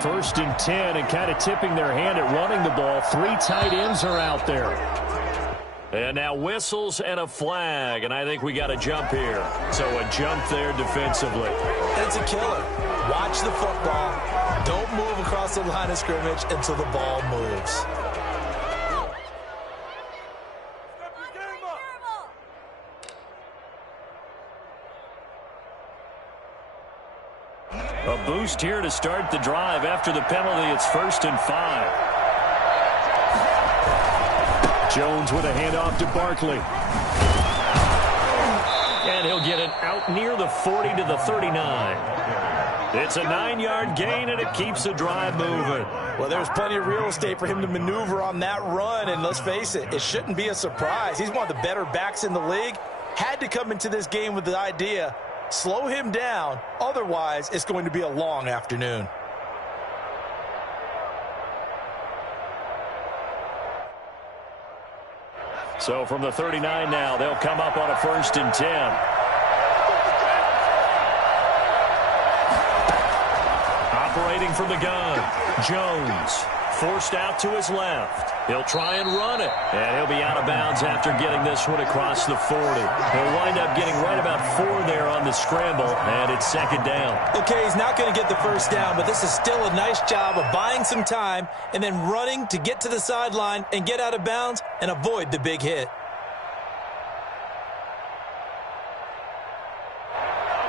First and 10, and kind of tipping their hand at running the ball. 3 tight ends are out there. And now whistles and a flag, and I think we got a jump here. So a jump there defensively. It's a killer. Watch the football. Don't move across the line of scrimmage until the ball moves. A boost here to start the drive. After the penalty, it's 1st and 5. Jones with a handoff to Barkley. And he'll get it out near the 40 to the 39. It's a 9-yard gain, and it keeps the drive moving. Well, there's plenty of real estate for him to maneuver on that run, and let's face it, it shouldn't be a surprise. He's one of the better backs in the league. Had to come into this game with the idea, slow him down, otherwise it's going to be a long afternoon. So from the 39 now, they'll come up on a 1st and 10. Operating from the gun, Jones forced out to his left. He'll try and run it, and he'll be out of bounds after getting this one across the 40. He'll wind up getting right about 4 there on the scramble, and it's 2nd down. Okay, he's not going to get the 1st down, but this is still a nice job of buying some time and then running to get to the sideline and get out of bounds and avoid the big hit.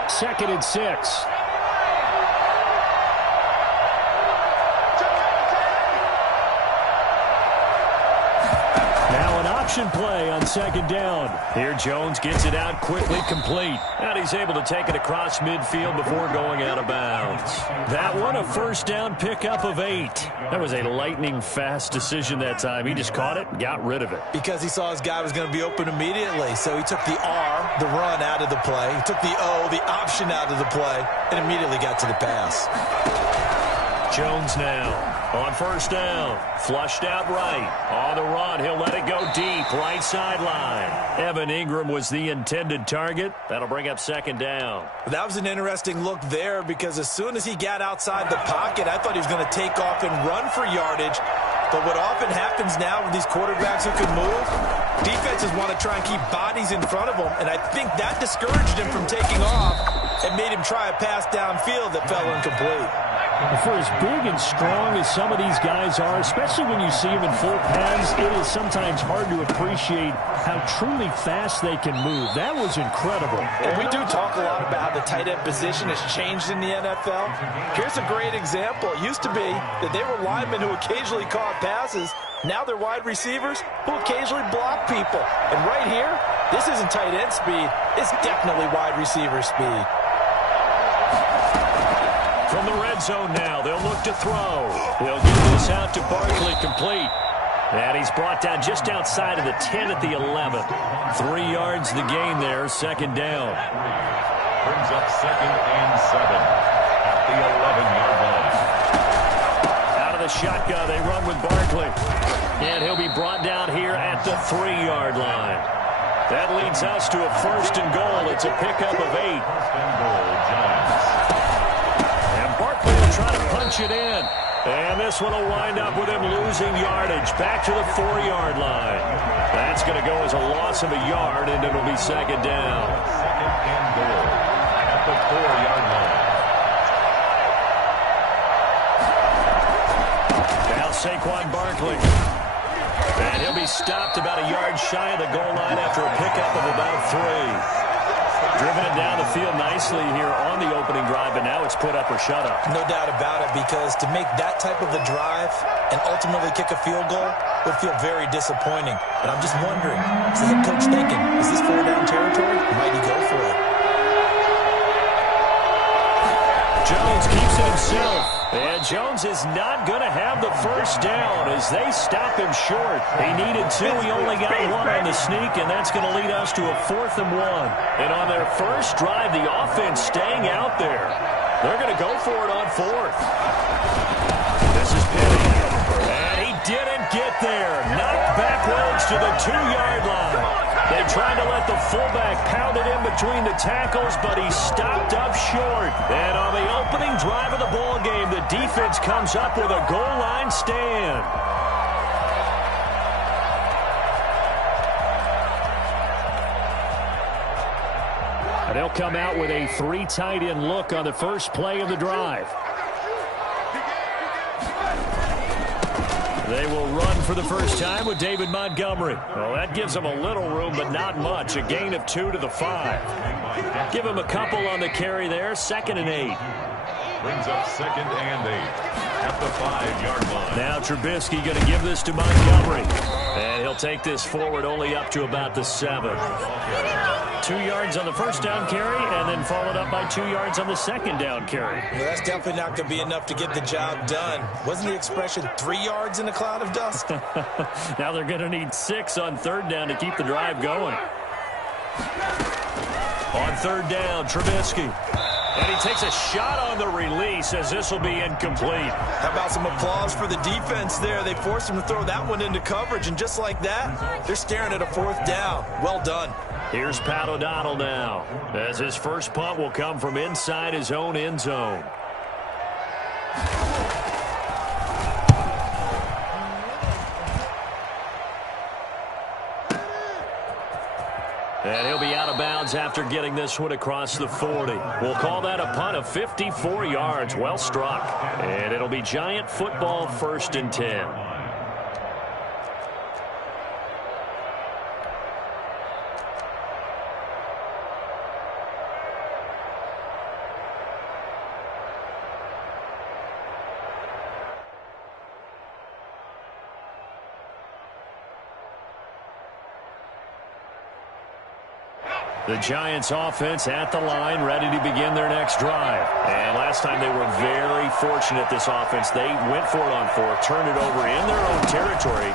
2nd and 6. Now an option play on 2nd down. Here Jones gets it out quickly, complete. And he's able to take it across midfield before going out of bounds. That one, a 1st down pickup of 8. That was a lightning fast decision that time. He just caught it and got rid of it. Because he saw his guy was going to be open immediately. So he took the R, the run, out of the play. He took the O, the option, out of the play, and immediately got to the pass. Jones now on 1st down, flushed out right. On the run, he'll let it go deep, right sideline. Evan Ingram was the intended target. That'll bring up 2nd down. That was an interesting look there because as soon as he got outside the pocket, I thought he was going to take off and run for yardage. But what often happens now with these quarterbacks who can move, defenses want to try and keep bodies in front of them, and I think that discouraged him from taking off and made him try a pass downfield that fell incomplete. For as big and strong as some of these guys are, especially when you see them in full pads, it is sometimes hard to appreciate how truly fast they can move. That was incredible. And we do talk a lot about how the tight end position has changed in the NFL. Here's a great example. It used to be that they were linemen who occasionally caught passes. Now they're wide receivers who occasionally block people. And right here, this isn't tight end speed. It's definitely wide receiver speed. From the red zone now, they'll look to throw. They'll get this out to Barkley, complete. And he's brought down just outside of the 10 at the 11. 3 yards the gain there, 2nd down. Brings up 2nd and 7 at the 11-yard line. Out of the shotgun, they run with Barkley. And he'll be brought down here at the 3-yard line. That leads us to a 1st and goal. It's a pickup of 8. 1st and goal, Giants. Barkley will try to punch it in. And this one will wind up with him losing yardage back to the 4-yard line. That's going to go as a loss of a yard, and it'll be 2nd down. 2nd and goal at the 4-yard line. Now Saquon Barkley. And he'll be stopped about a yard shy of the goal line after a pickup of about 3. Driven it down the field nicely here on the opening drive, but now it's put up or shut up. No doubt about it, because to make that type of a drive and ultimately kick a field goal would feel very disappointing. But I'm just wondering, is the head coach thinking, is this 4-down territory? Might he go for it? Jones keeps it himself. And Jones is not going to have the 1st down as they stop him short. He needed 2. He only got 1 on the sneak, and that's going to lead us to a 4th and 1. And on their first drive, the offense staying out there. They're going to go for it on 4th. This is Penny. And he didn't get there. Knocked backwards to the 2-yard line. They tried to let the fullback pound it in between the tackles, but he stopped up short. And on the opening drive of the ball game, the defense comes up with a goal line stand. And they'll come out with a 3 tight end look on the first play of the drive. They will run for the first time with David Montgomery. Well, that gives them a little room, but not much. A gain of 2 to the 5. Give him a couple on the carry there. 2nd and 8. Brings up 2nd and 8 at the 5-yard line. Now Trubisky going to give this to Montgomery. And he'll take this forward only up to about the 7. 2 yards on the first down carry, and then followed up by 2 yards on the second down carry. Well, that's definitely not going to be enough to get the job done. Wasn't the expression 3 yards in a cloud of dust? Now they're going to need 6 on 3rd down to keep the drive going. On 3rd down, Trubisky. And he takes a shot on the release as this will be incomplete. How about some applause for the defense there? They forced him to throw that one into coverage, and just like that, they're staring at a 4th down. Well done. Here's Pat O'Donnell now, as his first punt will come from inside his own end zone. And he'll be out of bounds after getting this one across the 40. We'll call that a punt of 54 yards. Well struck. And it'll be Giant football, 1st and 10. The Giants offense at the line, ready to begin their next drive. And last time they were very fortunate, this offense. They went for it on 4th, turned it over in their own territory,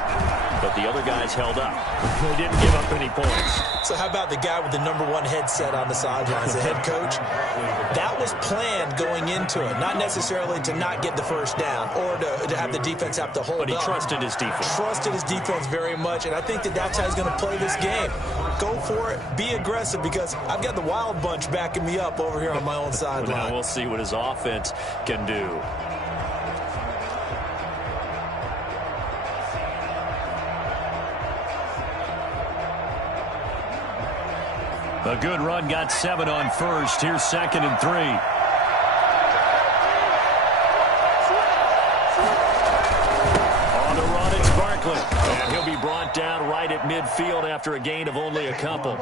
but the other guys held up. They didn't give up any points. So how about the guy with the #1 headset on the sidelines, the head coach? That was planned going into it, not necessarily to not get the first down or to have the defense have to hold up. But he trusted his defense. Trusted his defense very much, and I think that that's how he's going to play this game. Go for it, be aggressive, because I've got the wild bunch backing me up over here on my own sideline. Now we'll see what his offense can do. A good run, got 7 on 1st. Here's 2nd and 3. On the run, it's Barkley. And he'll be brought down right at midfield after a gain of only a couple.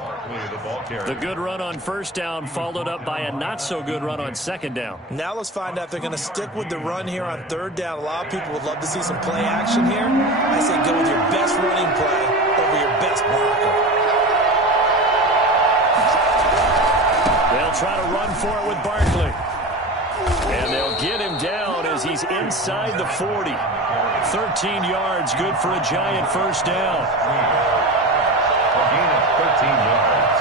The good run on 1st down followed up by a not-so-good run on 2nd down. Now let's find out if they're going to stick with the run here on 3rd down. A lot of people would love to see some play action here. I say go with your best running play over your best blocker. They'll try to run for it with Barkley. And they'll get him down as he's inside the 40. 13 yards, good for a Giant 1st down. A gain of 13 yards.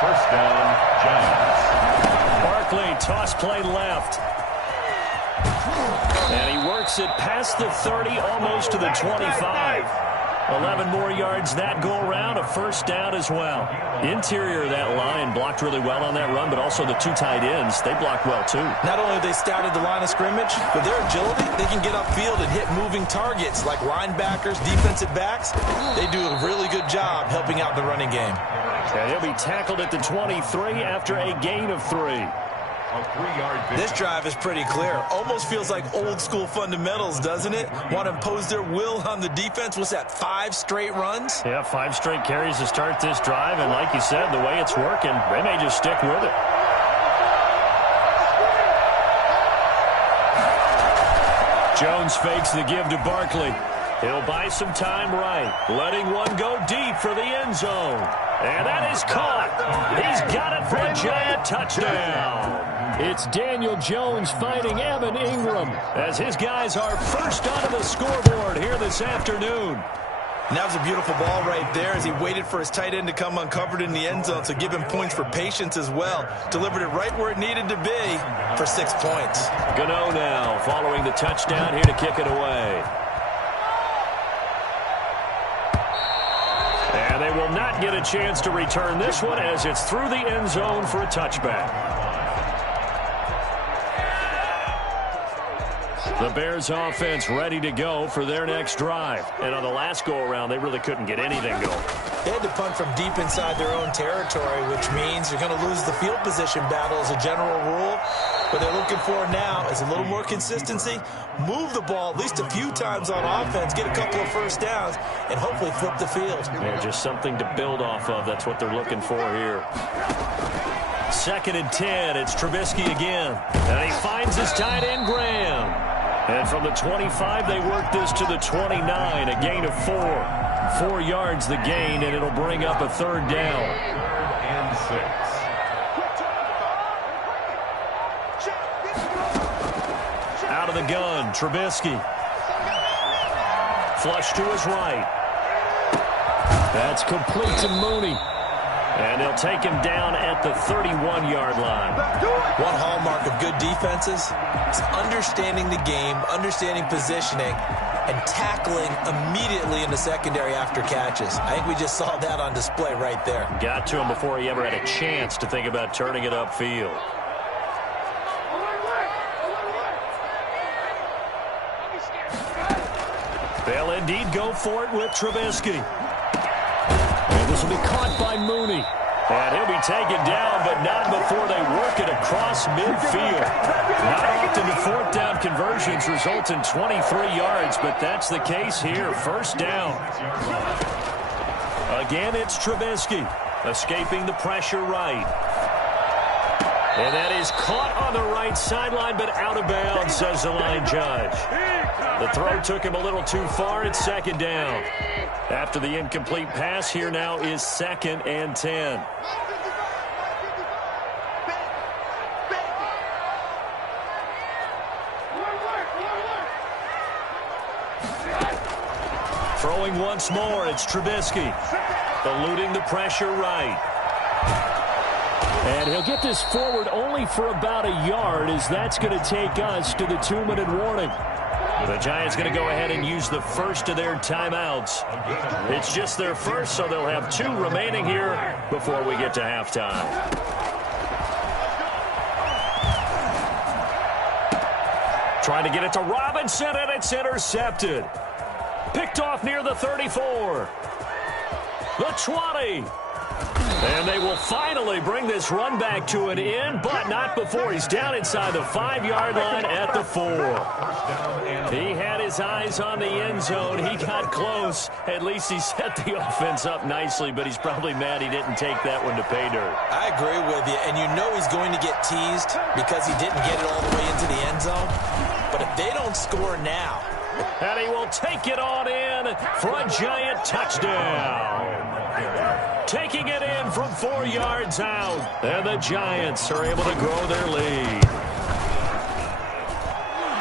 1st down, Giants. Barkley, toss play left. And he works it past the 30, almost to the 25. 11 more yards that go around, a 1st down as well. Interior of that line blocked really well on that run, but also the 2 tight ends, they blocked well too. Not only have they scouted the line of scrimmage, but their agility, they can get upfield and hit moving targets like linebackers, defensive backs. They do a really good job helping out the running game. And he'll be tackled at the 23 after a gain of 3. This drive is pretty clear. Almost feels like old school fundamentals, doesn't it? Want to impose their will on the defense. What's that, 5 straight runs? Yeah, 5 straight carries to start this drive. And like you said, the way it's working, they may just stick with it. Jones fakes the give to Barkley. He'll buy some time right, letting one go deep for the end zone. And that is caught. He's got it for a Giant touchdown. It's Daniel Jones fighting Evan Ingram as his guys are first onto the scoreboard here this afternoon. And that was a beautiful ball right there as he waited for his tight end to come uncovered in the end zone, so give him points for patience as well. Delivered it right where it needed to be for 6 points. Gano now following the touchdown here to kick it away. And they will will not get a chance to return this one as it's through the end zone for a touchback. The Bears offense ready to go for their next drive. And on the last go-around, they really couldn't get anything going. They had to punt from deep inside their own territory, which means you're going to lose the field position battle as a general rule. What they're looking for now is a little more consistency, move the ball at least a few times on offense, get a couple of first downs, and hopefully flip the field. Yeah, just something to build off of. That's what they're looking for here. 2nd and 10. It's Trubisky again. And he finds his tight end, Graham. And from the 25, they work this to the 29, a gain of 4. 4 yards the gain, and it'll bring up a 3rd down. 3rd and 6. Out of the gun, Trubisky. Flush to his right. That's complete to Mooney. And they'll take him down at the 31-yard line. One hallmark of good defenses is understanding the game, understanding positioning, and tackling immediately in the secondary after catches. I think we just saw that on display right there. Got to him before he ever had a chance to think about turning it upfield. They'll indeed go for it with Trubisky. And this will be caught by Mooney. And he'll be taken down, but not before they work it across midfield. Not often do 4th down conversions result in 23 yards, but that's the case here. 1st down. Again, it's Trubisky, escaping the pressure right. And that is caught on the right sideline, but out of bounds, says the line judge. The throw took him a little too far. It's 2nd down. After the incomplete pass, here now is 2nd and 10. Throwing once more, it's Trubisky. Eluding the pressure right. And he'll get this forward only for about a yard, as that's going to take us to the 2-minute warning. The Giants going to go ahead and use the first of their timeouts. It's just their first, so they'll have 2 remaining here before we get to halftime. Trying to get it to Robinson, and it's intercepted. Picked off near the 34. The 20. And they will finally bring this run back to an end, but not before he's down inside the 5-yard line at the 4. He had his eyes on the end zone. He got close. At least he set the offense up nicely, but he's probably mad he didn't take that one to pay dirt. I agree with you, and you know he's going to get teased because he didn't get it all the way into the end zone. But if they don't score now... And he will take it on in for a Giant touchdown. Taking it in from 4 yards out. And the Giants are able to grow their lead.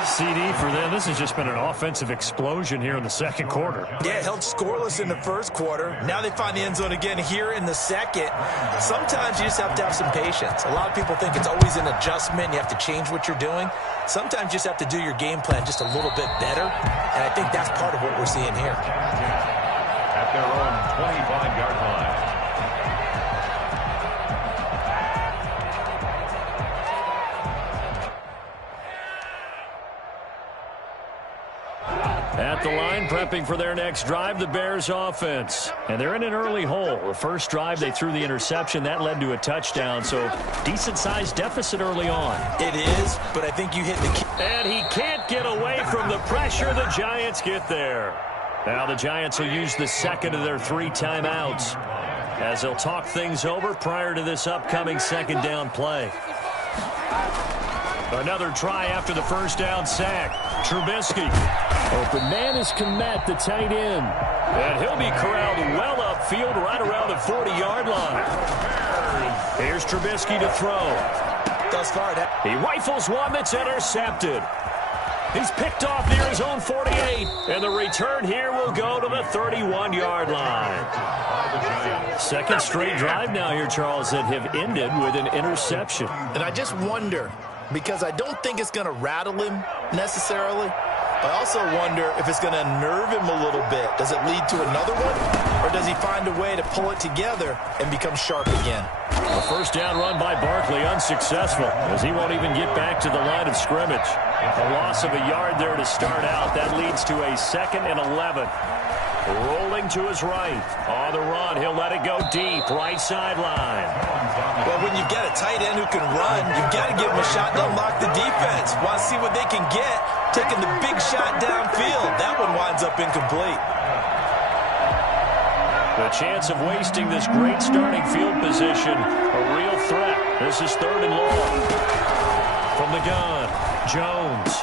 CD for them. This has just been an offensive explosion here in the 2nd quarter. Yeah, held scoreless in the 1st quarter. Now they find the end zone again here in the 2nd. Sometimes you just have to have some patience. A lot of people think it's always an adjustment. You have to change what you're doing. Sometimes you just have to do your game plan just a little bit better. And I think that's part of what we're seeing here. At their own 25-yard line. At the line, prepping for their next drive, the Bears offense. And they're in an early hole. The first drive, they threw the interception. That led to a touchdown, so decent-sized deficit early on. It is, but I think you hit the key. And he can't get away from the pressure. The Giants get there. Now the Giants will use the 2nd of their 3 timeouts as they'll talk things over prior to this upcoming 2nd down play. Another try after the 1st down sack. Trubisky. Open man is Komet, the tight end. And he'll be corralled well upfield right around the 40-yard line. Here's Trubisky to throw. Thus far, he rifles one that's intercepted. He's picked off near his own 48. And the return here will go to the 31-yard line. 2nd straight drive now here, Charles, that have ended with an interception. And I just wonder, because I don't think it's going to rattle him necessarily, I also wonder if it's going to unnerve him a little bit. Does it lead to another one? Or does he find a way to pull it together and become sharp again? A first down run by Barkley, unsuccessful, as he won't even get back to the line of scrimmage. A loss of a yard there to start out. That leads to a 2nd and 11. Rolling to his right. On the run, he'll let it go deep, right sideline. Well, when you've got a tight end who can run, you've got to give him a shot to unlock the defense. Want to see what they can get, taking the big shot downfield. That one winds up incomplete. The chance of wasting this great starting field position, a real threat. This is 3rd and long. From the gun, Jones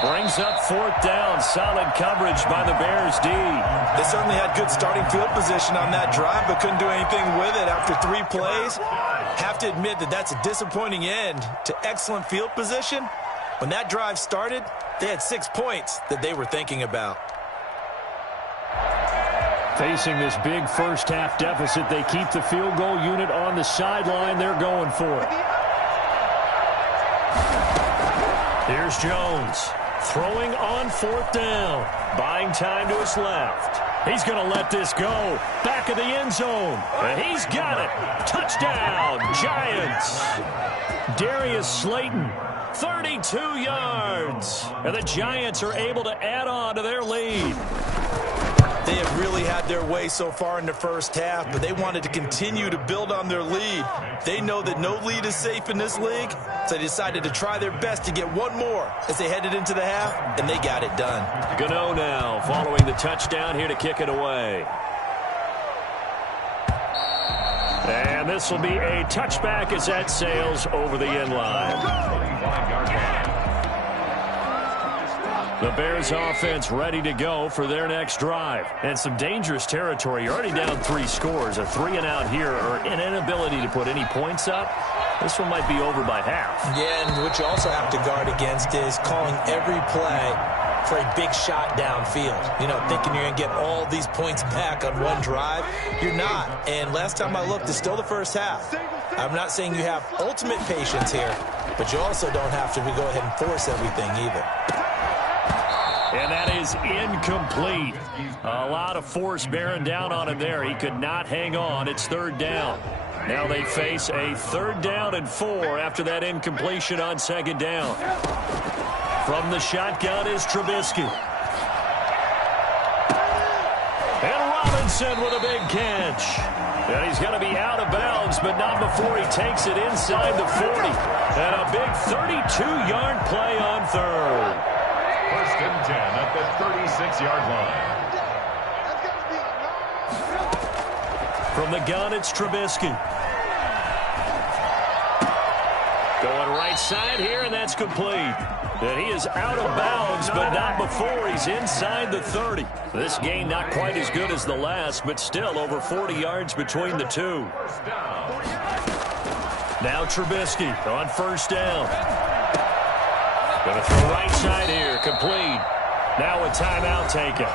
brings up 4th down. Solid coverage by the Bears D. They certainly had good starting field position on that drive, but couldn't do anything with it after 3 plays. Have to admit that that's a disappointing end to excellent field position. When that drive started, they had 6 points that they were thinking about. Facing this big first-half deficit, they keep the field goal unit on the sideline. They're going for it. Here's Jones. Throwing on 4th down. Buying time to his left. He's going to let this go. Back of the end zone. And he's got it. Touchdown, Giants. Darius Slayton, 32 yards. And the Giants are able to add on to their lead. They have really had their way so far in the first half, but they wanted to continue to build on their lead. They know that no lead is safe in this league, so they decided to try their best to get one more as they headed into the half, and they got it done. Gano now following the touchdown here to kick it away. And this will be a touchback as that sails over the end line. The Bears offense ready to go for their next drive. And some dangerous territory. You're already down 3 scores. A 3-and-out here or an inability to put any points up. This one might be over by half. Yeah, and what you also have to guard against is calling every play for a big shot downfield. You know, thinking you're going to get all these points back on one drive. You're not. And last time I looked, it's still the first half. I'm not saying you have ultimate patience here, but you also don't have to go ahead and force everything either. And that is incomplete. A lot of force bearing down on him there. He could not hang on. It's 3rd down. Now they face a 3rd down and 4 after that incompletion on 2nd down. From the shotgun is Trubisky. And Robinson with a big catch. And he's going to be out of bounds, but not before he takes it inside the 40. And a big 32-yard play on 3rd. 1st and 10 at the 36-yard line. From the gun, it's Trubisky. Going right side here, and that's complete. And he is out of bounds, but not before he's inside the 30. This game not quite as good as the last, but still over 40 yards between the two. Now Trubisky on 1st down. Going to throw right side here, complete. Now a timeout taken.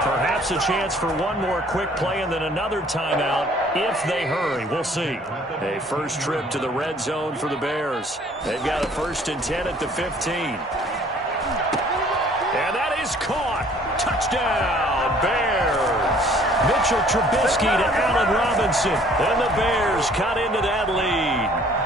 Perhaps a chance for one more quick play and then another timeout if they hurry. We'll see. A first trip to the red zone for the Bears. They've got a 1st and 10 at the 15. And that is caught. Touchdown, Bears. Mitchell Trubisky to Allen Robinson. And the Bears cut into that lead.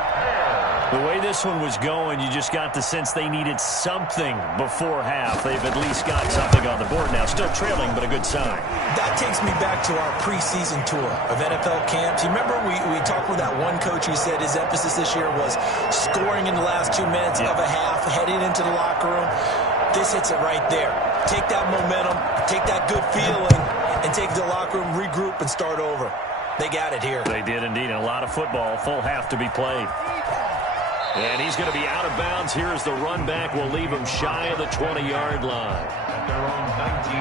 The way this one was going, you just got the sense they needed something before half. They've at least got something on the board now. Still trailing, but a good sign. That takes me back to our preseason tour of NFL camps. You remember we talked with that one coach who said his emphasis this year was scoring in the last 2 minutes of a half, heading into the locker room. This hits it right there. Take that momentum, take that good feeling, and take it to the locker room, regroup, and start over. They got it here. They did indeed. And a lot of football, full half to be played. And he's going to be out of bounds here as the run back will leave him shy of the 20-yard line.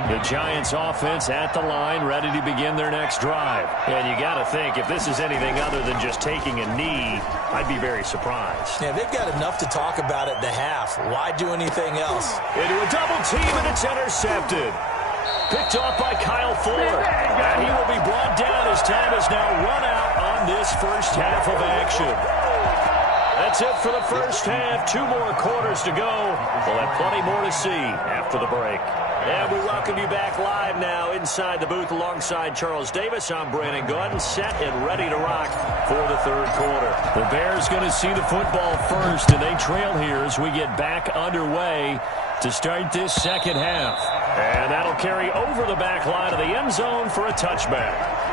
The Giants offense at the line, ready to begin their next drive. And you got to think, if this is anything other than just taking a knee, I'd be very surprised. Yeah, they've got enough to talk about at the half. Why do anything else? Into a double team, and it's intercepted. Picked off by Kyle Fuller. And he will be brought down as time is now run out on this first half of action. That's it for the first half. 2 more quarters to go. We'll have plenty more to see after the break. And we welcome you back live now inside the booth alongside Charles Davis. I'm Brandon Gordon, set and ready to rock for the third quarter. The Bears going to see the football first, and they trail here as we get back underway to start this second half. And that'll carry over the back line of the end zone for a touchback.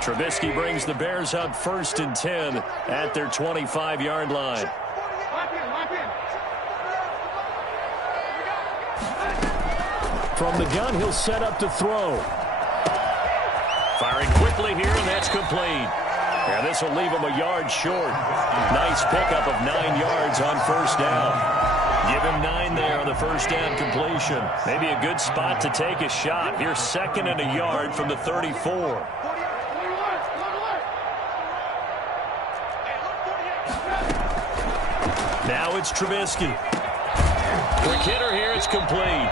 Trubisky brings the Bears up 1st and 10 at their 25-yard line. From the gun, he'll set up to throw. Firing quickly here, and that's complete. And this will leave him a yard short. Nice pickup of 9 yards on first down. Give him 9 there on the first down completion. Maybe a good spot to take a shot. Here's 2nd and a yard from the 34. Now it's Trubisky. Quick hitter here, it's complete.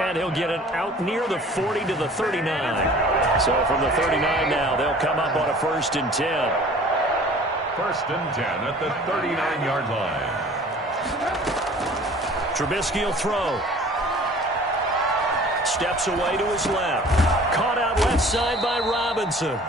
And he'll get it out near the 40 to the 39. So from the 39 now, they'll come up on a 1st and 10. 1st and 10 at the 39-yard line. Trubisky will throw. Steps away to his left. Caught out left side by Robinson.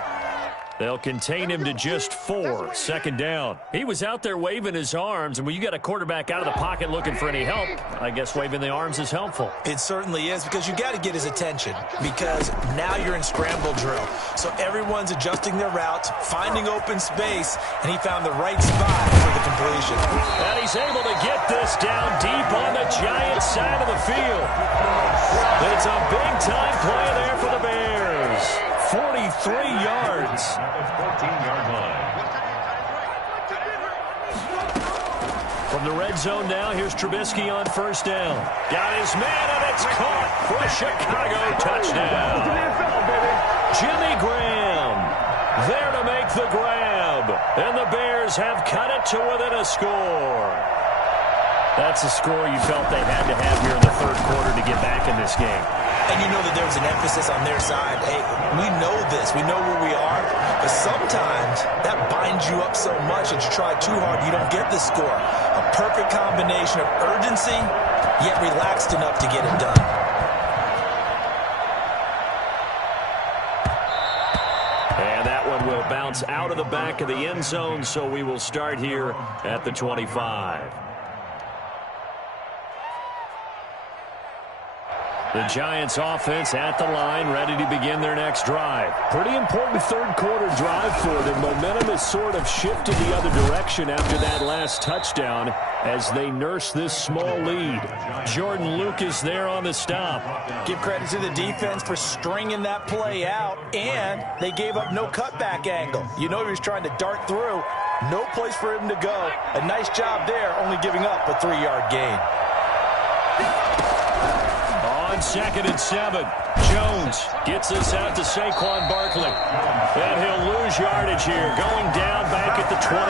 They'll contain him to just 4. 2nd down. He was out there waving his arms, and when you got a quarterback out of the pocket looking for any help, I guess waving the arms is helpful. It certainly is, because you got to get his attention, because now you're in scramble drill. So everyone's adjusting their routes, finding open space, and he found the right spot for the completion. And he's able to get this down deep on the Giants side of the field. It's a big-time play there for the Bears. 43 yards. At the 14-yard line. From the red zone now, here's Trubisky on first down. Got his man, and it's caught for a Chicago touchdown. Jimmy Graham there to make the grab. And the Bears have cut it to within a score. That's a score you felt they had to have here in the third quarter to get back in this game. And you know that there's an emphasis on their side. Hey, we know this. We know where we are. But sometimes that binds you up so much that you try too hard, you don't get the score. A perfect combination of urgency, yet relaxed enough to get it done. And that one will bounce out of the back of the end zone, so we will start here at the 25. The Giants offense at the line, ready to begin their next drive. Pretty important third quarter drive for them. Momentum has sort of shifted the other direction after that last touchdown as they nurse this small lead. Jordan Lucas there on the stop. Give credit to the defense for stringing that play out, and they gave up no cutback angle. You know he was trying to dart through. No place for him to go. A nice job there, only giving up a 3-yard gain. On 2nd and 7, Jones gets this out to Saquon Barkley. And he'll lose yardage here, going down back at the 28.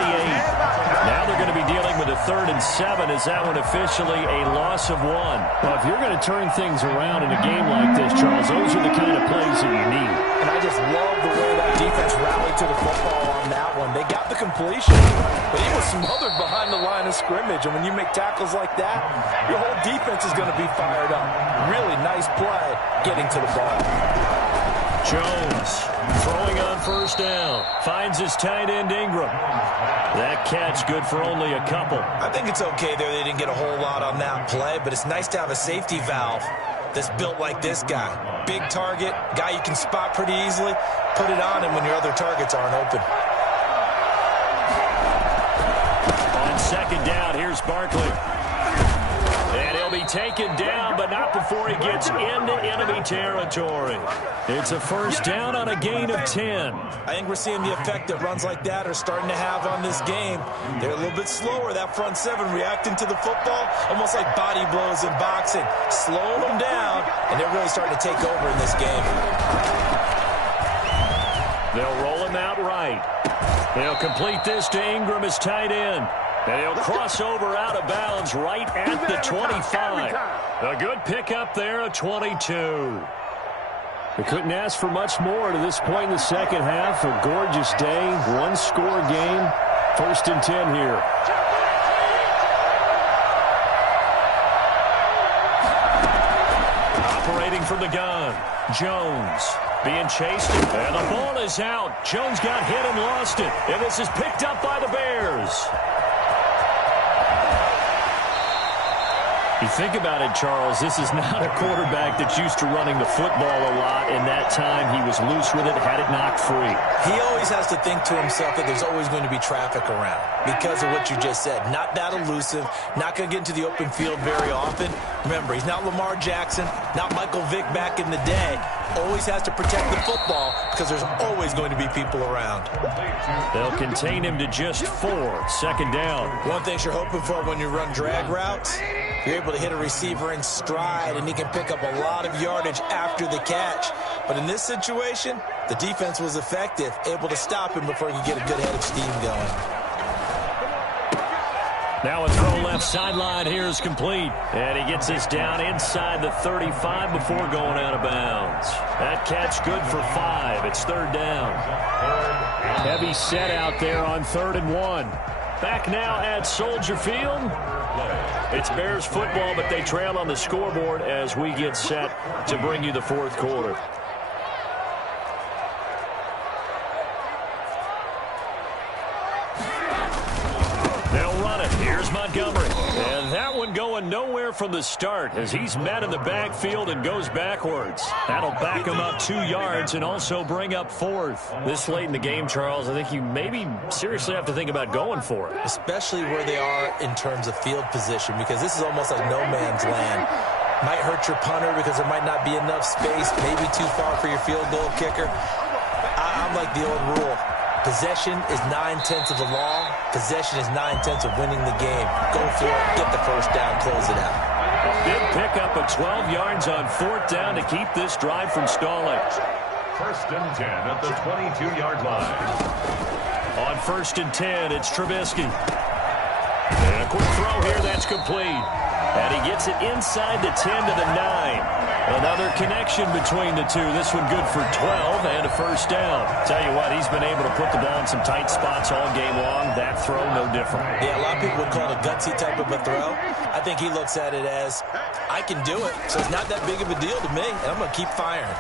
Now they're going to be dealing with a 3rd and 7. Is that one officially a loss of 1? Well, if you're going to turn things around in a game like this, Charles, those are the kind of plays that you need. And I just love the way that defense rallied to the football on that one. They got the completion, but he was smothered behind the line of scrimmage. And when you make tackles like that, your whole defense is going to be fired up. Really nice play getting to the ball. Jones throwing on first down. Finds his tight end Ingram. That catch good for only a couple. I think it's okay there. They didn't get a whole lot on that play, but it's nice to have a safety valve that's built like this guy. Big target, guy you can spot pretty easily. Put it on him when your other targets aren't open. On 2nd down, here's Barkley. And he'll be taken down, but not before he gets into enemy territory. It's a first down on a gain of 10. I think we're seeing the effect that runs like that are starting to have on this game. They're a little bit slower, that front 7, reacting to the football, almost like body blows in boxing. Slowing them down, and they're really starting to take over in this game. They'll roll him out right. They'll complete this to Ingram as tight end. And he'll cross over out of bounds right at the 25. A good pickup there, a 22. We couldn't ask for much more to this point in the second half. A gorgeous day, one-score game. 1st and 10 here. Operating from the gun, Jones being chased, and the ball is out. Jones got hit and lost it, and this is picked up by the Bears. You think about it, Charles, this is not a quarterback that's used to running the football a lot, and that time he was loose with it, had it knocked free. He always has to think to himself that there's always going to be traffic around because of what you just said. Not that elusive, not going to get into the open field very often. Remember, he's not Lamar Jackson, not Michael Vick back in the day. Always has to protect the football because there's always going to be people around. They'll contain him to just 4. 2nd down. One thing you're hoping for when you run drag routes, you're able to hit a receiver in stride, and he can pick up a lot of yardage after the catch. But in this situation, the defense was effective, able to stop him before he could get a good head of steam going. Now a throw left sideline here is complete. And he gets this down inside the 35 before going out of bounds. That catch good for 5. It's 3rd down. Heavy set out there on 3rd and 1. Back now at Soldier Field. It's Bears football, but they trail on the scoreboard as we get set to bring you the 4th quarter. They'll run it. Here's Montgomery. And that one going nowhere from the start as he's met in the backfield and goes backwards. That'll back him up 2 yards and also bring up 4th. This late in the game, Charles, I think you maybe seriously have to think about going for it. Especially where they are in terms of field position, because this is almost like no man's land. Might hurt your punter because there might not be enough space, maybe too far for your field goal kicker. I'm like the old rule. Possession is 9/10 of the law. Possession is 9/10 of winning the game. Go for it, get the 1st down, close it out. A big pickup of 12 yards on 4th down to keep this drive from stalling. 1st and 10 at the 22-yard line. On 1st and 10, it's Trubisky. And a quick throw here, that's complete. And he gets it inside the 10 to the 9. Another connection between the two. This one good for 12 and a 1st down. Tell you what, he's been able to put the ball in some tight spots all game long. That throw, no different. Yeah, a lot of people would call it a gutsy type of a throw. I think he looks at it as, I can do it, so it's not that big of a deal to me, and I'm going to keep firing.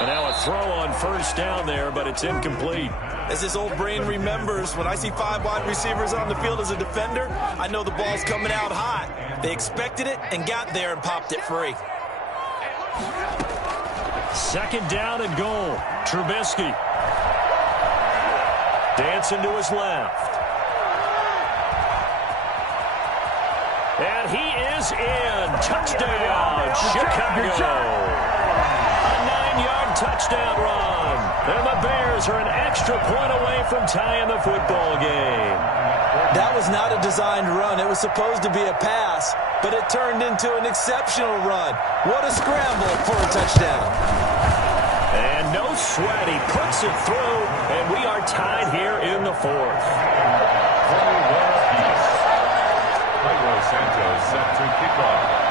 And now a throw on 1st down there, but it's incomplete. As this old brain remembers, when I see 5 wide receivers on the field as a defender, I know the ball's coming out hot. They expected it and got there and popped it free. 2nd down and goal. Trubisky. Dancing to his left. And he is in. Touchdown, Chicago. A 9-yard touchdown run. And the Bears are an extra point away from tying the football game. That was not a designed run. It was supposed to be a pass, but it turned into an exceptional run. What a scramble for a touchdown. And no sweat. He puts it through, and we are tied here in the 4th. Cairo Santos set to kick off.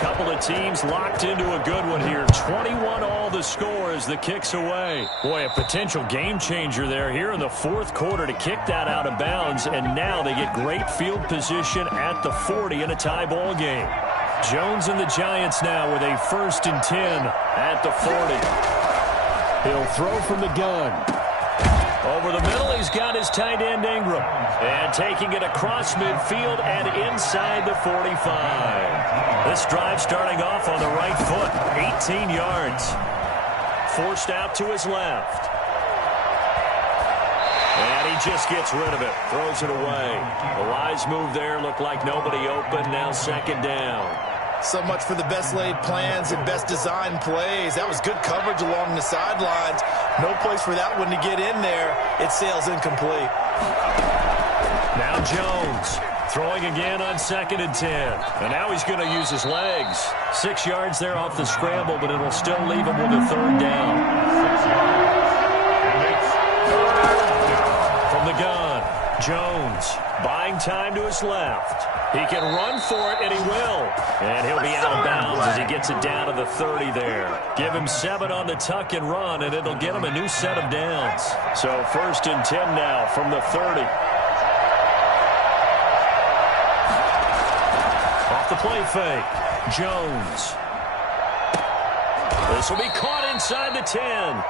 Couple of teams locked into a good one here. 21 all the score as the kick's away. Boy, a potential game changer there here in the 4th quarter to kick that out of bounds, and now they get great field position at the 40 in a tie ball game. Jones and the Giants now with a 1st and 10 at the 40. He'll throw from the gun. Over the middle, he's got his tight end Ingram. And taking it across midfield and inside the 45. This drive starting off on the right foot. 18 yards. Forced out to his left. And he just gets rid of it. Throws it away. The wise move there. Looked like nobody open. Now 2nd down. So much for the best laid plans and best designed plays. That was good coverage along the sidelines. No place for that one to get in there. It sails incomplete. Now Jones throwing again on 2nd and 10. And now he's going to use his legs. 6 yards there off the scramble, but it'll still leave him with a 3rd down. From the gun, Jones buying time to his left. He can run for it, and he will. And he'll be out of bounds as he gets it down to the 30 there. Give him 7 on the tuck and run, and it'll get him a new set of downs. So 1st and 10 now from the 30. Off the play fake. Jones. This will be caught inside the 10. And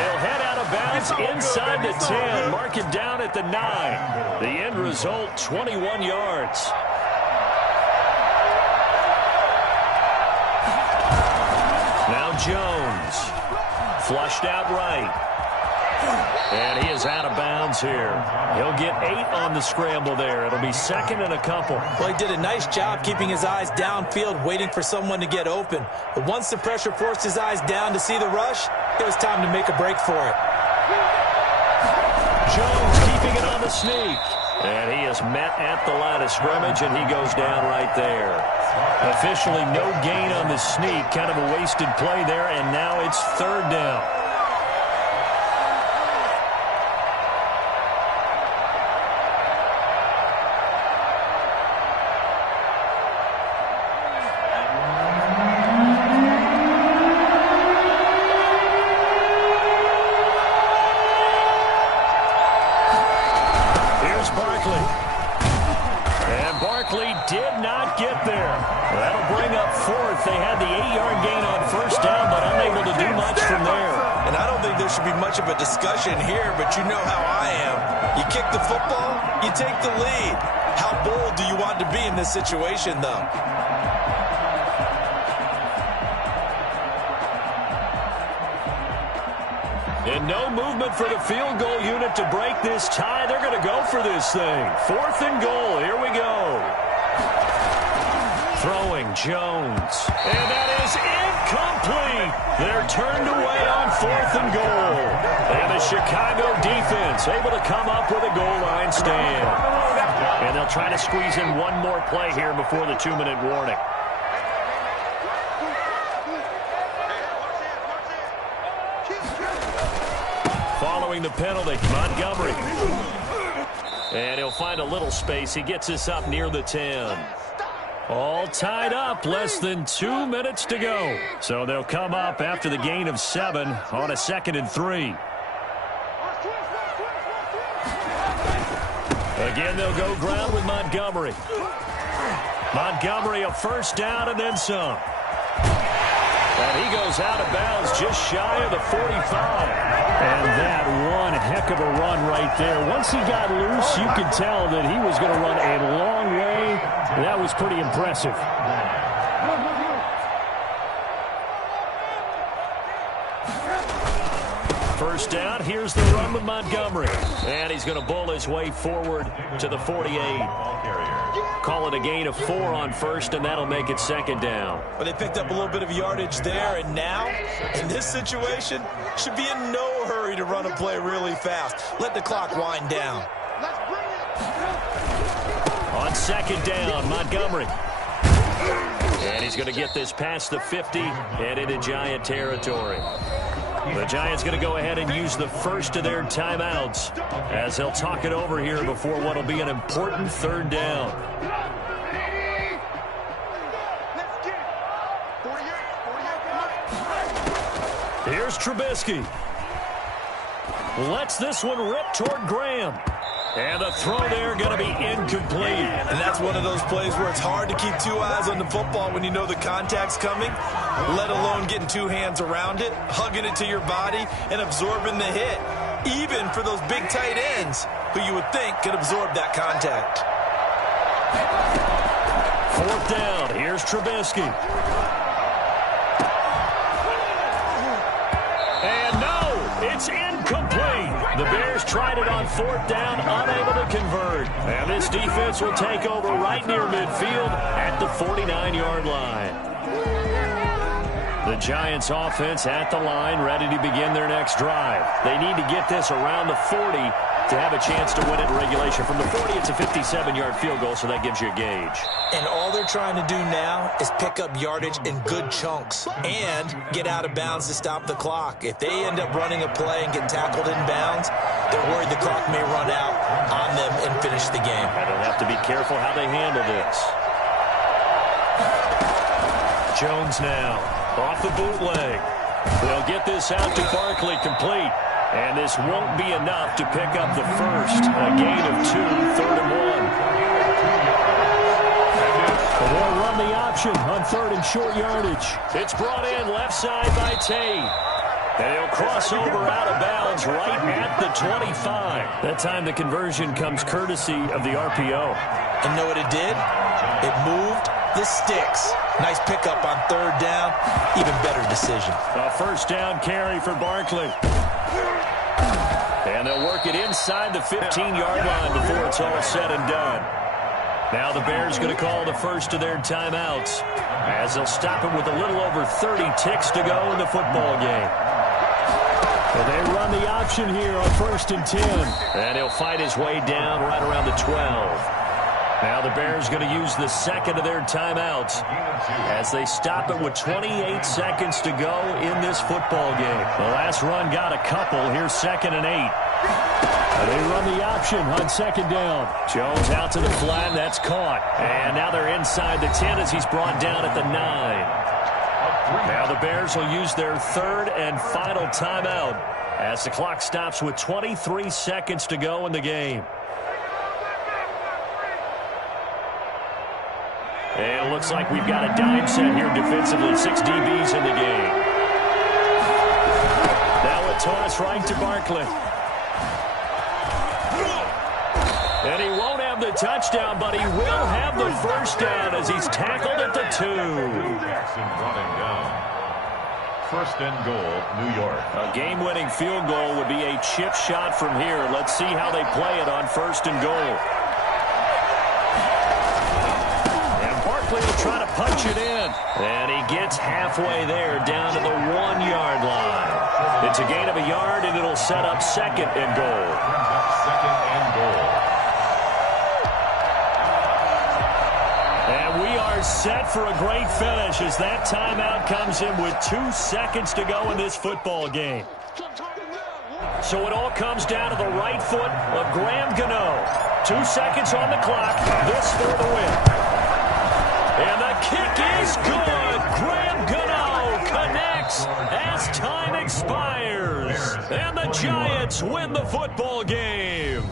he'll head out of bounds inside the 10. Mark it down at the 9. The end result, 21 yards. Now Jones. Flushed out right. And he is out of bounds here. He'll get 8 on the scramble there. It'll be 2nd and a couple. Well, he did a nice job keeping his eyes downfield, waiting for someone to get open. But once the pressure forced his eyes down to see the rush, it was time to make a break for it. Jones keeping it on the sneak. And he is met at the line of scrimmage, and he goes down right there. Officially no gain on the sneak. Kind of a wasted play there, and now it's 3rd down. Did not get there. That'll bring up 4th. They had the 8-yard gain on 1st down, but unable to do much from there. And I don't think there should be much of a discussion here, but you know how I am. You kick the football, you take the lead. How bold do you want to be in this situation, though? And no movement for the field goal unit to break this tie. They're going to go for this thing. 4th and goal. Here we go. Throwing Jones. And that is incomplete. They're turned away on 4th and goal. And the Chicago defense able to come up with a goal line stand. And they'll try to squeeze in one more play here before the 2-minute warning. Following the penalty, Montgomery. And he'll find a little space. He gets us up near the 10. All tied up, less than 2 minutes to go. So they'll come up after the gain of 7 on a 2nd and 3. Again, they'll go ground with Montgomery. Montgomery, a 1st down and then some. And he goes out of bounds just shy of the 45. And that one heck of a run right there. Once he got loose, you could tell that he was going to run a long way. That was pretty impressive. 1st down. Here's the run with Montgomery. And he's going to bull his way forward to the 48. Call it a gain of 4 on 1st, and that'll make it 2nd down. Well, they picked up a little bit of yardage there, and now, in this situation, should be in no hurry to run a play really fast. Let the clock wind down. On 2nd down, Montgomery. And he's going to get this past the 50 and into Giant territory. The Giants going to go ahead and use the first of their timeouts as they'll talk it over here before what will be an important 3rd down. Here's Trubisky. Lets this one rip toward Graham. And the throw there going to be incomplete. And that's one of those plays where it's hard to keep 2 eyes on the football when you know the contact's coming, let alone getting 2 hands around it, hugging it to your body, and absorbing the hit, even for those big tight ends who you would think could absorb that contact. 4th down. Here's Trubisky. And no, it's incomplete. The Bears tried it on 4th down, unable to convert. And this defense will take over right near midfield at the 49-yard line. The Giants offense at the line, ready to begin their next drive. They need to get this around the 40 to have a chance to win it in regulation. From the 40, it's a 57-yard field goal, so that gives you a gauge. And all they're trying to do now is pick up yardage in good chunks and get out of bounds to stop the clock. If they end up running a play and get tackled in bounds, They're worried the clock may run out on them and finish the game. And they'll have to be careful how they handle this. Jones now off the bootleg. They'll get this out to Barkley complete. And this won't be enough to pick up the first. A gain of 2, 3rd and 1. They'll run the option on 3rd and short yardage. It's brought in left side by Tate. And he'll cross over out of bounds right at the 25. That time the conversion comes courtesy of the RPO. And know what it did? It moved the sticks. Nice pickup on 3rd down. Even better decision. A 1st down carry for Barkley. And they'll work it inside the 15-yard line before it's all said and done. Now the Bears going to call the first of their timeouts as they'll stop it with a little over 30 ticks to go in the football game. And they run the option here on 1st and 10. And he'll fight his way down right around the 12. Now the Bears going to use the second of their timeouts as they stop it with 28 seconds to go in this football game. The last run got a couple. Here's 2nd and 8. And they run the option on 2nd down. Jones out to the flat. That's caught. And now they're inside the 10 as he's brought down at the 9. Now the Bears will use their 3rd and final timeout as the clock stops with 23 seconds to go in the game. And it looks like we've got a dime set here defensively. 6 DBs in the game. Now a toss right to Barkley. And he won't have the touchdown, but he will have the 1st down as he's tackled at the 2. Jackson brought him down. 1st and goal, New York. A game-winning field goal would be a chip shot from here. Let's see how they play it on 1st and goal. Barkley will try to punch it in. And he gets halfway there down to the 1-yard line. It's a gain of a yard, and it'll set up 2nd and goal. 2nd and goal. And we are set for a great finish as that timeout comes in with 2 seconds to go in this football game. So it all comes down to the right foot of Graham Gano. 2 seconds on the clock. This for the win. And the kick is good. Graham Gano connects as time expires. And the Giants win the football game.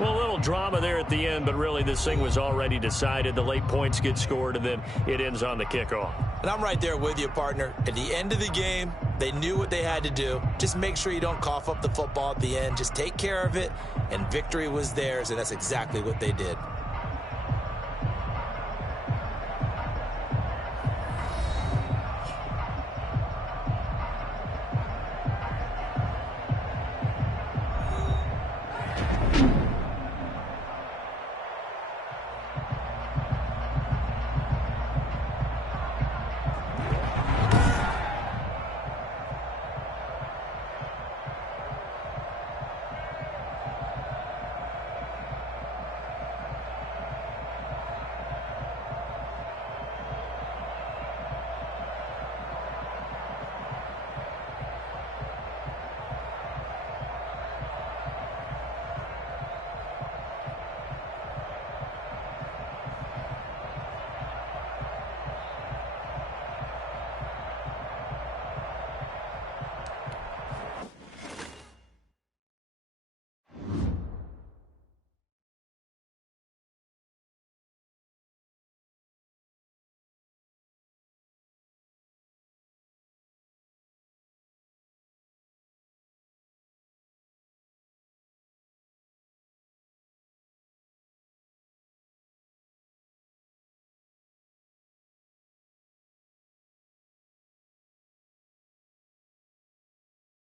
Well, a little drama there at the end, but really this thing was already decided. The late points get scored, and then it ends on the kickoff. And I'm right there with you, partner. At the end of the game, they knew what they had to do. Just make sure you don't cough up the football at the end. Just take care of it, and victory was theirs, and that's exactly what they did.